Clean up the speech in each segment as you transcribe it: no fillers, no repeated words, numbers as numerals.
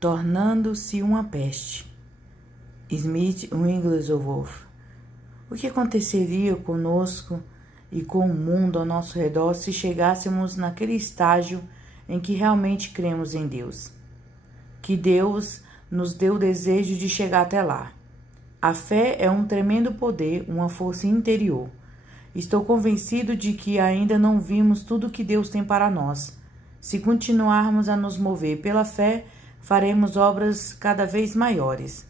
tornando-se uma peste. Smith Wigglesworth. O que aconteceria conosco e com o mundo ao nosso redor se chegássemos naquele estágio em que realmente cremos em Deus? Que Deus nos deu o desejo de chegar até lá. A fé é um tremendo poder, uma força interior. Estou convencido de que ainda não vimos tudo o que Deus tem para nós. Se continuarmos a nos mover pela fé, faremos obras cada vez maiores.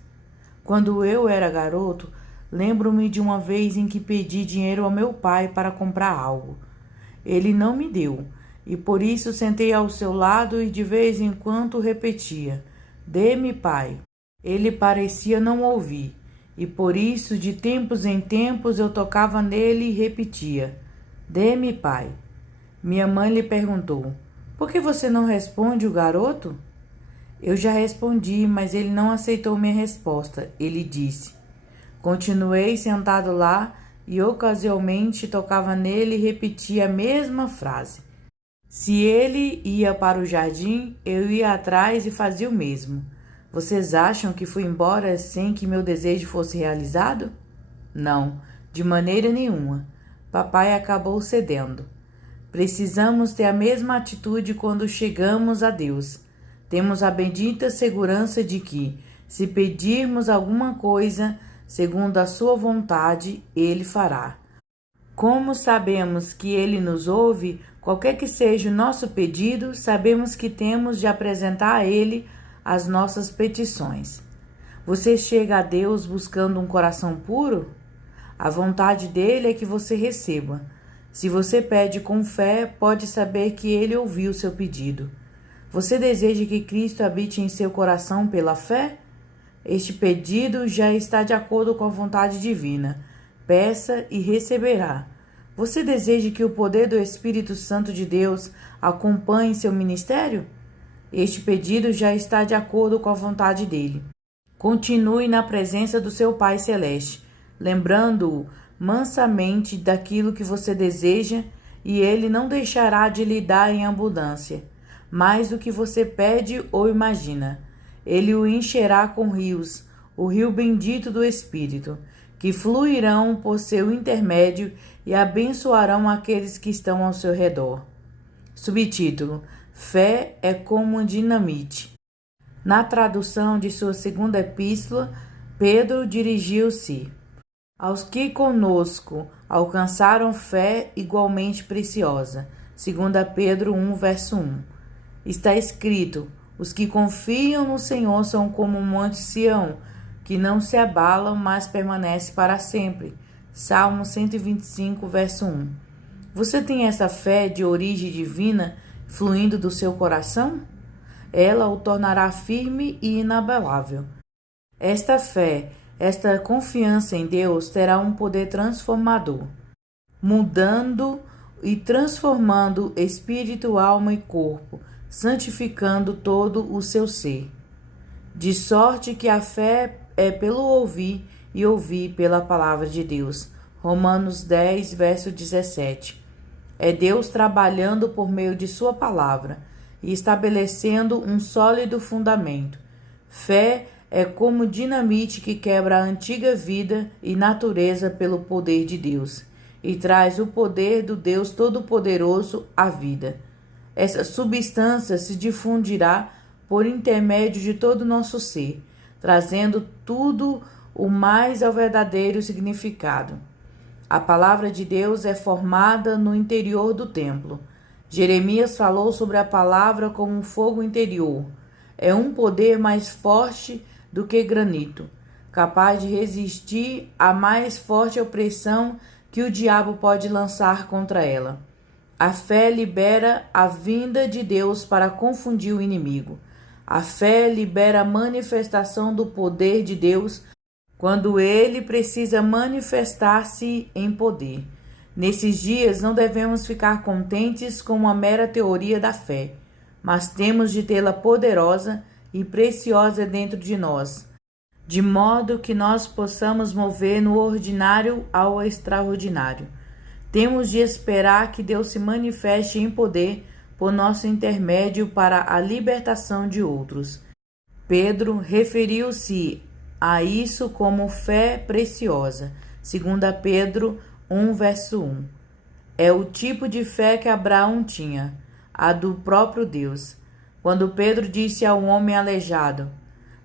Quando eu era garoto, lembro-me de uma vez em que pedi dinheiro ao meu pai para comprar algo. Ele não me deu, e por isso sentei ao seu lado e de vez em quando repetia: "Dê-me, pai." Ele parecia não ouvir, e por isso de tempos em tempos eu tocava nele e repetia: "Dê-me, pai." Minha mãe lhe perguntou: "Por que você não responde o garoto?" Eu já respondi, mas ele não aceitou minha resposta. Ele disse. Continuei sentado lá e ocasionalmente tocava nele e repetia a mesma frase. Se ele ia para o jardim, eu ia atrás e fazia o mesmo. Vocês acham que fui embora sem que meu desejo fosse realizado? Não, de maneira nenhuma. Papai acabou cedendo. Precisamos ter a mesma atitude quando chegamos a Deus. Temos a bendita segurança de que, se pedirmos alguma coisa segundo a sua vontade, Ele fará. Como sabemos que Ele nos ouve, qualquer que seja o nosso pedido, sabemos que temos de apresentar a Ele as nossas petições. Você chega a Deus buscando um coração puro? A vontade dele é que você receba. Se você pede com fé, pode saber que Ele ouviu o seu pedido. Você deseja que Cristo habite em seu coração pela fé? Este pedido já está de acordo com a vontade divina. Peça e receberá. Você deseja que o poder do Espírito Santo de Deus acompanhe seu ministério? Este pedido já está de acordo com a vontade dele. Continue na presença do seu Pai Celeste, lembrando-o mansamente daquilo que você deseja, e ele não deixará de lhe dar em abundância, mais do que você pede ou imagina. Ele o encherá com rios, o rio bendito do Espírito, que fluirão por seu intermédio e abençoarão aqueles que estão ao seu redor. Subtítulo: Fé é como dinamite. Na tradução de sua segunda epístola, Pedro dirigiu-se aos que conosco alcançaram fé igualmente preciosa. 2 Pedro 1, verso 1. Está escrito: os que confiam no Senhor são como o monte Sião, que não se abalam, mas permanece para sempre. Salmo 125, verso 1. Você tem essa fé de origem divina fluindo do seu coração? Ela o tornará firme e inabalável. Esta fé, esta confiança em Deus terá um poder transformador, mudando e transformando espírito, alma e corpo, santificando todo o seu ser. De sorte que a fé é pelo ouvir e ouvir pela palavra de Deus. Romanos 10, verso 17. É Deus trabalhando por meio de sua palavra e estabelecendo um sólido fundamento. Fé é como dinamite que quebra a antiga vida e natureza pelo poder de Deus e traz o poder do Deus Todo-Poderoso à vida. Essa substância se difundirá por intermédio de todo o nosso ser, trazendo tudo o mais ao verdadeiro significado. A palavra de Deus é formada no interior do templo. Jeremias falou sobre a palavra como um fogo interior. É um poder mais forte do que granito, capaz de resistir à mais forte opressão que o diabo pode lançar contra ela. A fé libera a vinda de Deus para confundir o inimigo. A fé libera a manifestação do poder de Deus quando ele precisa manifestar-se em poder. Nesses dias não devemos ficar contentes com uma mera teoria da fé, mas temos de tê-la poderosa e preciosa dentro de nós, de modo que nós possamos mover no ordinário ao extraordinário. Temos de esperar que Deus se manifeste em poder por nosso intermédio para a libertação de outros. Pedro referiu-se a isso como fé preciosa. 2 Pedro 1, verso 1. É o tipo de fé que Abraão tinha, a do próprio Deus. Quando Pedro disse ao homem aleijado: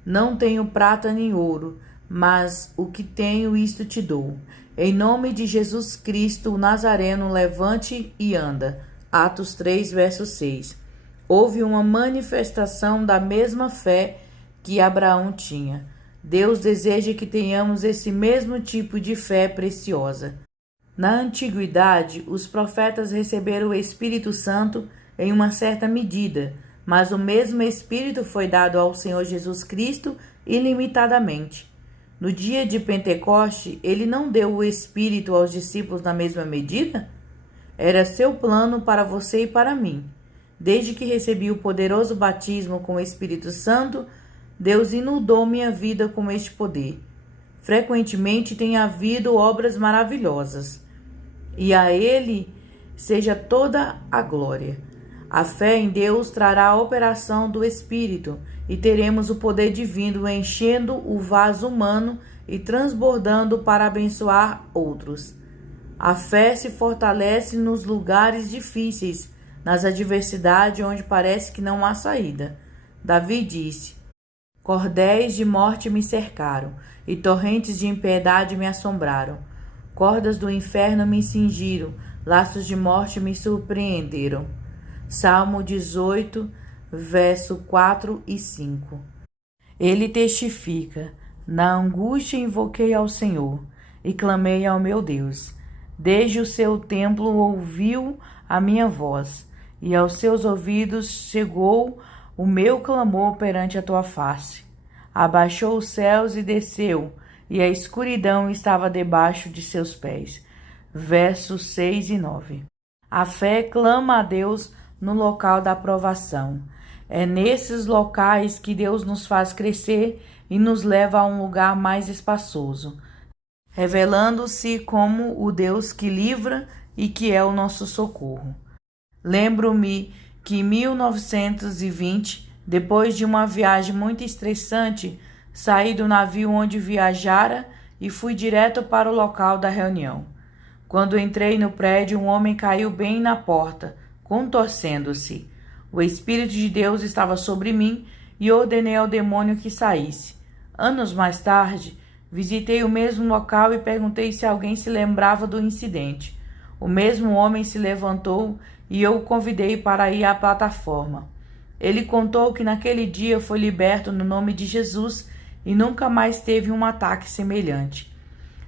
Não tenho prata nem ouro, mas o que tenho, isto te dou. Em nome de Jesus Cristo, o Nazareno, levante e anda. Atos 3, verso 6. Houve uma manifestação da mesma fé que Abraão tinha. Deus deseja que tenhamos esse mesmo tipo de fé preciosa. Na antiguidade, os profetas receberam o Espírito Santo em uma certa medida, mas o mesmo Espírito foi dado ao Senhor Jesus Cristo ilimitadamente. No dia de Pentecoste, ele não deu o Espírito aos discípulos na mesma medida? Era seu plano para você e para mim. Desde que recebi o poderoso batismo com o Espírito Santo, Deus inundou minha vida com este poder. Frequentemente tem havido obras maravilhosas, e a Ele seja toda a glória. A fé em Deus trará a operação do Espírito, e teremos o poder divino enchendo o vaso humano e transbordando para abençoar outros. A fé se fortalece nos lugares difíceis, nas adversidades onde parece que não há saída. Davi disse: Cordéis de morte me cercaram, e torrentes de impiedade me assombraram. Cordas do inferno me cingiram, laços de morte me surpreenderam. Salmo 18, verso 4 e 5. Ele testifica: Na angústia invoquei ao Senhor, e clamei ao meu Deus. Desde o seu templo ouviu a minha voz, e aos seus ouvidos chegou o meu clamor perante a tua face. Abaixou os céus e desceu, e a escuridão estava debaixo de seus pés. Versos 6 e 9. A fé clama a Deus no local da provação. É nesses locais que Deus nos faz crescer e nos leva a um lugar mais espaçoso, revelando-se como o Deus que livra e que é o nosso socorro. Lembro-me que em 1920, depois de uma viagem muito estressante, saí do navio onde viajara e fui direto para o local da reunião. Quando entrei no prédio, um homem caiu bem na porta, contorcendo-se. O Espírito de Deus estava sobre mim e ordenei ao demônio que saísse. Anos mais tarde, visitei o mesmo local e perguntei se alguém se lembrava do incidente. O mesmo homem se levantou e eu o convidei para ir à plataforma. Ele contou que naquele dia foi liberto no nome de Jesus e nunca mais teve um ataque semelhante.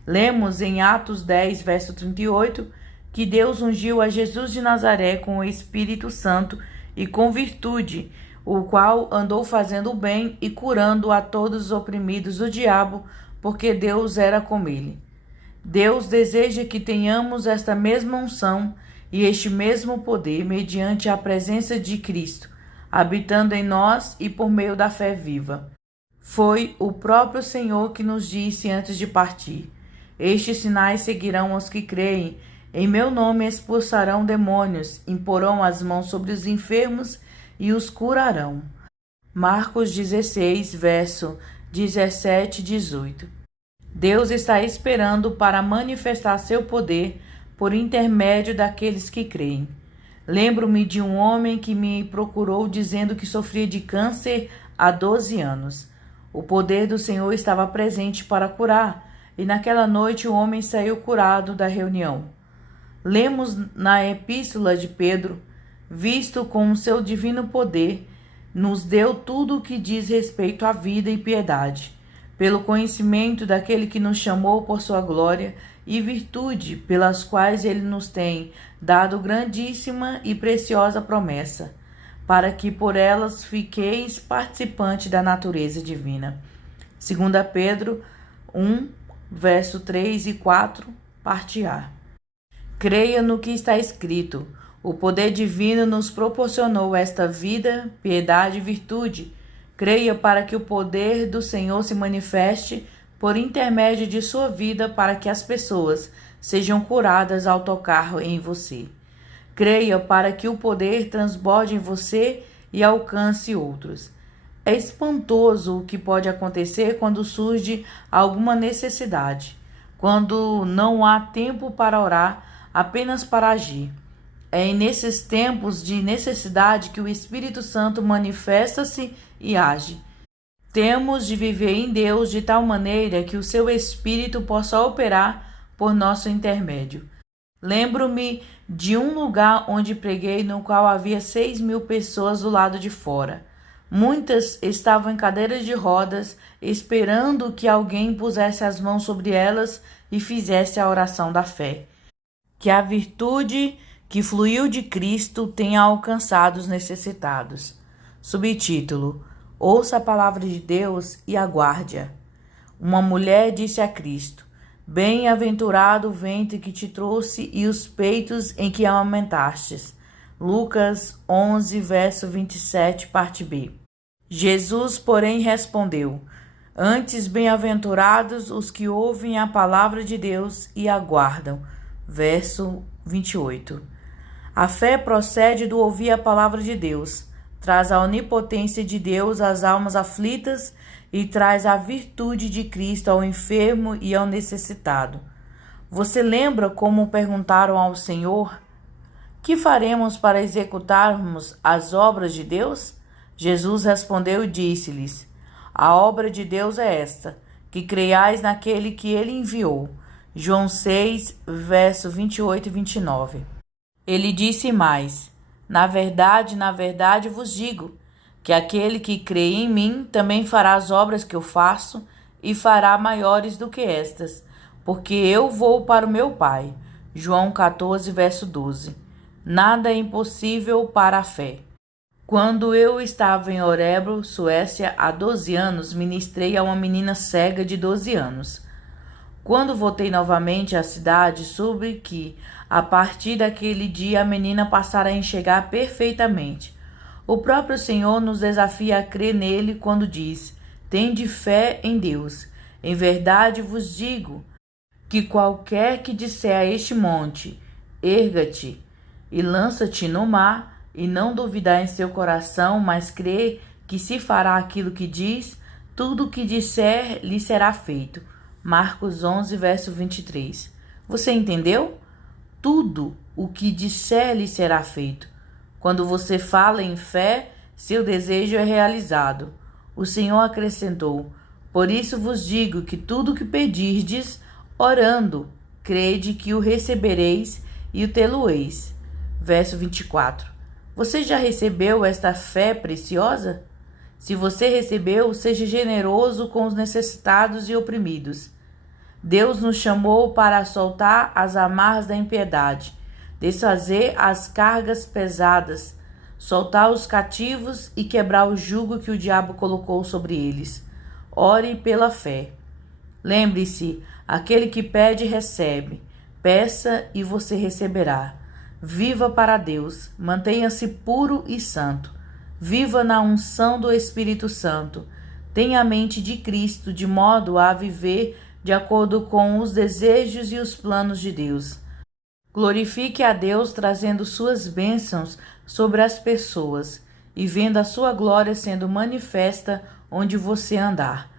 Lemos em Atos 10, verso 38, que Deus ungiu a Jesus de Nazaré com o Espírito Santo e com virtude, o qual andou fazendo o bem e curando a todos os oprimidos do diabo, porque Deus era com ele. Deus deseja que tenhamos esta mesma unção e este mesmo poder mediante a presença de Cristo, habitando em nós e por meio da fé viva. Foi o próprio Senhor que nos disse antes de partir: Estes sinais seguirão os que creem. Em meu nome expulsarão demônios, imporão as mãos sobre os enfermos e os curarão. Marcos 16, verso 17 e 18. Deus está esperando para manifestar seu poder por intermédio daqueles que creem. Lembro-me de um homem que me procurou dizendo que sofria de câncer há 12 anos. O poder do Senhor estava presente para curar, e naquela noite o homem saiu curado da reunião. Lemos na epístola de Pedro: Visto com o seu divino poder, nos deu tudo o que diz respeito à vida e piedade, pelo conhecimento daquele que nos chamou por sua glória e virtude, pelas quais ele nos tem dado grandíssima e preciosa promessa, para que por elas fiqueis participantes da natureza divina. 2 Pedro 1, verso 3 e 4, parte A. Creia no que está escrito. O poder divino nos proporcionou esta vida, piedade e virtude. Creia para que o poder do Senhor se manifeste por intermédio de sua vida, para que as pessoas sejam curadas ao tocar em você. Creia para que o poder transborde em você e alcance outros. É espantoso o que pode acontecer quando surge alguma necessidade, quando não há tempo para orar, apenas para agir. É nesses tempos de necessidade que o Espírito Santo manifesta-se e age. Temos de viver em Deus de tal maneira que o seu Espírito possa operar por nosso intermédio. Lembro-me de um lugar onde preguei no qual havia 6.000 pessoas do lado de fora. Muitas estavam em cadeiras de rodas, esperando que alguém pusesse as mãos sobre elas e fizesse a oração da fé. Que a virtude que fluiu de Cristo tenha alcançado os necessitados. Subtítulo: Ouça a palavra de Deus e aguarde-a. Uma mulher disse a Cristo: Bem-aventurado o ventre que te trouxe e os peitos em que amamentastes. Lucas 11, verso 27, parte B. Jesus, porém, respondeu: Antes, bem-aventurados os que ouvem a palavra de Deus e aguardam. Verso 28. A fé procede do ouvir a palavra de Deus, traz a onipotência de Deus às almas aflitas e traz a virtude de Cristo ao enfermo e ao necessitado. Você lembra como perguntaram ao Senhor: Que faremos para executarmos as obras de Deus? Jesus respondeu e disse-lhes: A obra de Deus é esta, que creiais naquele que ele enviou. João 6, verso 28 e 29. Ele disse mais: na verdade vos digo, que aquele que crê em mim também fará as obras que eu faço e fará maiores do que estas, porque eu vou para o meu Pai. João 14, verso 12. Nada é impossível para a fé. Quando eu estava em Örebro, Suécia, há 12 anos, ministrei a uma menina cega de 12 anos. Quando voltei novamente à cidade, soube que, a partir daquele dia, a menina passara a enxergar perfeitamente. O próprio Senhor nos desafia a crer nele quando diz: Tende fé em Deus. Em verdade vos digo que qualquer que disser a este monte: Erga-te e lança-te no mar, e não duvidar em seu coração, mas crer que se fará aquilo que diz, tudo o que disser lhe será feito. Marcos 11, verso 23. Você entendeu? Tudo o que disser lhe será feito. Quando você fala em fé, seu desejo é realizado. O Senhor acrescentou: Por isso vos digo que tudo o que pedirdes, orando, crede que o recebereis e o tê-lo-eis. Verso 24. Você já recebeu esta fé preciosa? Se você recebeu, seja generoso com os necessitados e oprimidos. Deus nos chamou para soltar as amarras da impiedade, desfazer as cargas pesadas, soltar os cativos e quebrar o jugo que o diabo colocou sobre eles. Ore pela fé. Lembre-se, aquele que pede, recebe. Peça e você receberá. Viva para Deus, mantenha-se puro e santo. Viva na unção do Espírito Santo. Tenha a mente de Cristo, de modo a viver de acordo com os desejos e os planos de Deus. Glorifique a Deus trazendo suas bênçãos sobre as pessoas e vendo a sua glória sendo manifesta onde você andar.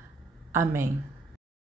Amém.